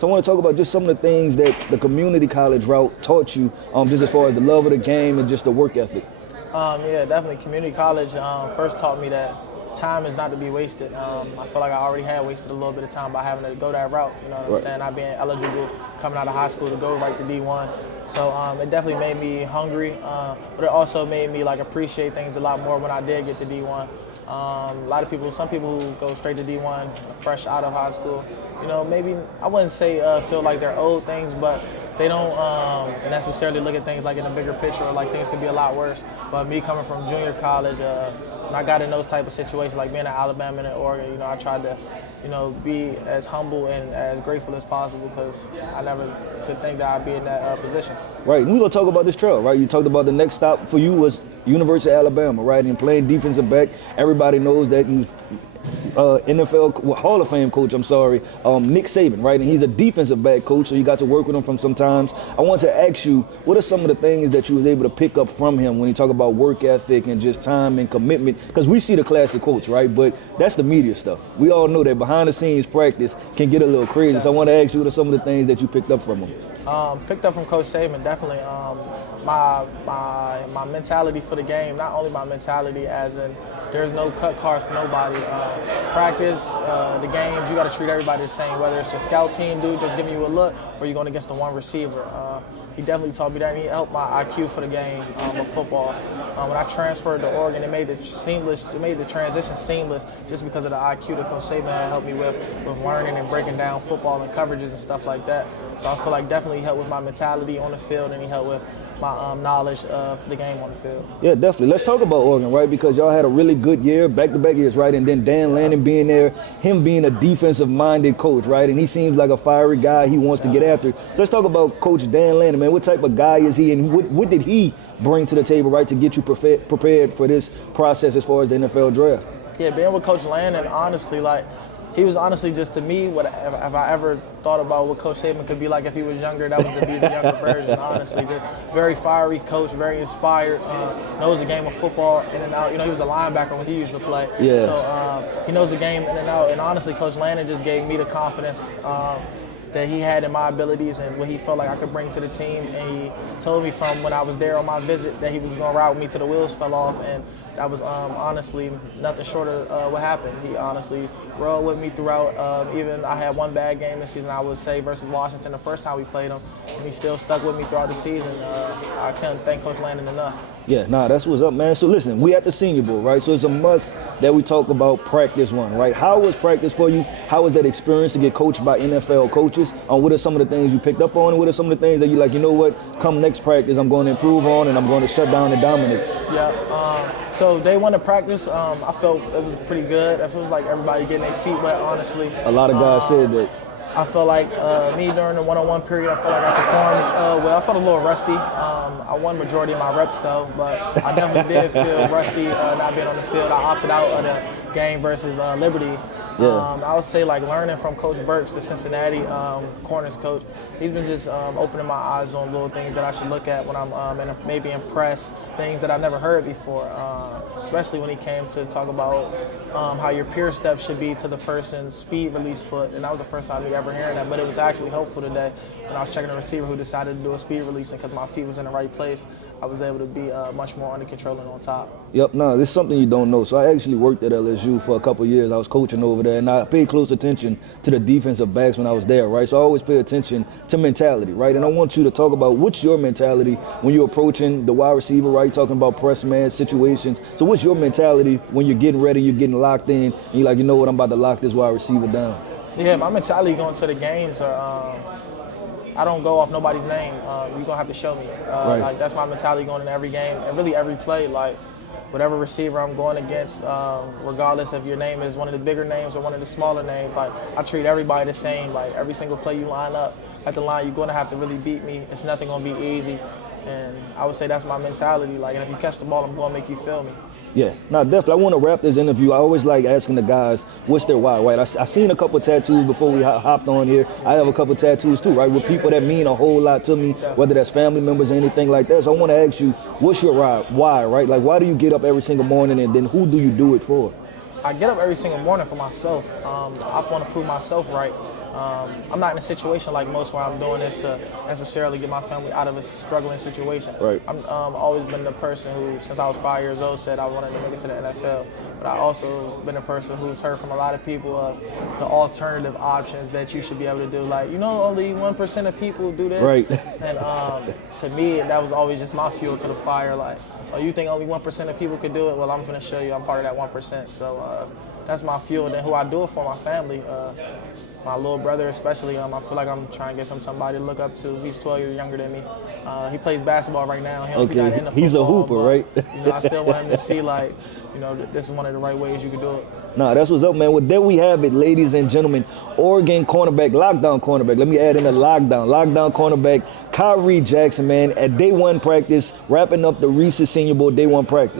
So I want to talk about just some of the things that the community college route taught you, just as far as the love of the game and just the work ethic. Yeah, definitely. Community college first taught me that time is not to be wasted. I feel like I already had wasted a little bit of time by having to go that route. You know what I'm saying? Not being eligible coming out of high school to go right to D1. So it definitely made me hungry, but it also made me like appreciate things a lot more when I did get to D1. A lot of people, some people who go straight to D1 fresh out of high school, you know, maybe I wouldn't say feel like they're owed things, but they don't necessarily look at things like in a bigger picture, or like things could be a lot worse. But me coming from junior college, when I got in those type of situations, like being at Alabama and Oregon, you know, I tried to, you know, be as humble and as grateful as possible, because I never could think that I'd be in that position. Right, and we're going to talk about this trail, right? You talked about the next stop for you was University of Alabama, right? And playing defensive back, everybody knows that you NFL Hall of Fame coach, Nick Saban, right? And he's a defensive back coach, so you got to work with him from sometimes. I want to ask you, what are some of the things that you was able to pick up from him when you talk about work ethic and just time and commitment? Because we see the classic quotes, right? But that's the media stuff. We all know that behind the scenes practice can get a little crazy. So I want to ask you, what are some of the things that you picked up from him? Picked up from Coach Saban, definitely. My mentality for the game, not only my mentality as in there's no cut cards for nobody. Practice, the games, you got to treat everybody the same, whether it's a scout team dude just giving you a look or you're going against the one receiver. He definitely taught me that, and he helped my IQ for the game of football. When I transferred to Oregon, it made the transition seamless just because of the IQ that Coach Saban had helped me with learning and breaking down football and coverages and stuff like that. So I feel like definitely he helped with my mentality on the field, and he helped with my knowledge of the game on the field. Yeah, definitely. Let's talk about Oregon, right? Because y'all had a really good year, back-to-back years, right? And then Dan Lanning being there, him being a defensive-minded coach, right? And he seems like a fiery guy. He wants to get after it. So let's talk about Coach Dan Lanning, man. What type of guy is he, and what did he bring to the table, right, to get you prepared for this process as far as the NFL draft? Yeah, being with Coach Lanning, honestly, like, he was honestly just, to me, if I ever thought about what Coach Saban could be like if he was younger, that was to be the younger version, honestly. Just very fiery coach, very inspired, knows the game of football in and out. You know, he was a linebacker when he used to play. Yeah. So he knows the game in and out. And honestly, Coach Lanning just gave me the confidence that he had in my abilities and what he felt like I could bring to the team. And he told me from when I was there on my visit that he was going to ride with me till the wheels fell off. And that was honestly nothing short of what happened. He honestly rode with me throughout. Even I had one bad game this season, I would say, versus Washington the first time we played him. And he still stuck with me throughout the season. I can't thank Coach Lanning enough. Yeah, that's what's up, man. So listen, we at the Senior Bowl, right? So it's a must that we talk about practice one, right? How was practice for you? How was that experience to get coached by NFL coaches? What are some of the things you picked up on? What are some of the things that you like, you know what, come next practice, I'm going to improve on and I'm going to shut down and dominate? Yeah, so day one of practice, I felt it was pretty good. It feels like everybody getting their feet wet, honestly. A lot of guys said that. I felt like me during the one-on-one period, I felt like I performed well. I felt a little rusty. I won majority of my reps though, but I definitely did feel rusty not being on the field. I opted out of the game versus Liberty. Yeah. I would say like learning from Coach Burks, the Cincinnati corners coach. He's been just opening my eyes on little things that I should look at when I'm maybe impressed, things that I've never heard before, especially when he came to talk about how your peer step should be to the person's speed release foot. And that was the first time me ever hearing that, but it was actually helpful today when I was checking a receiver who decided to do a speed release, and because my feet was in the right place, I was able to be much more under control and on top. Yep, this is something you don't know. So I actually worked at LSU for a couple of years. I was coaching over there, and I paid close attention to the defensive backs when I was there, right? So I always pay attention to mentality, right? And I want you to talk about what's your mentality when you're approaching the wide receiver, right? Talking about press man situations. So what's your mentality when you're getting ready, you're getting locked in, and you're like, you know what, I'm about to lock this wide receiver down? Yeah, my mentality going to the games are, I don't go off nobody's name. You're going to have to show me. Right. Like, that's my mentality going in every game and really every play. Like, whatever receiver I'm going against, regardless if your name is one of the bigger names or one of the smaller names, like, I treat everybody the same. Like, every single play you line up at the line, you're going to have to really beat me. It's nothing going to be easy. And I would say that's my mentality. Like, and if you catch the ball, I'm going to make you feel me. Yeah, definitely. I want to wrap this interview. I always like asking the guys, what's their why, right? I seen a couple tattoos before we hopped on here. I have a couple tattoos too, right, with people that mean a whole lot to me, whether that's family members or anything like that. So I want to ask you, what's your why, right? Like, why do you get up every single morning, and then who do you do it for? I get up every single morning for myself. I want to prove myself right. I'm not in a situation like most where I'm doing this to necessarily get my family out of a struggling situation. Right. I'm always been the person who, since I was 5 years old, said I wanted to make it to the NFL. But I also been a person who's heard from a lot of people of the alternative options that you should be able to do. Like, only 1% of people do this. Right. And to me, that was always just my fuel to the fire. Like, oh, you think only 1% of people could do it? Well, I'm going to show you I'm part of that 1%. So that's my fuel. And then who I do it for, my family. My little brother especially, I feel like I'm trying to give him somebody to look up to. He's 12 years younger than me. He plays basketball right now. Okay, he's a hooper, right? I still want him to see, like, this is one of the right ways you can do it. Nah, that's what's up, man. Well, there we have it, ladies and gentlemen. Oregon cornerback, lockdown cornerback. Let me add in a lockdown cornerback, Khyree Jackson, man, at day one practice, wrapping up the Reese's Senior Bowl day one practice.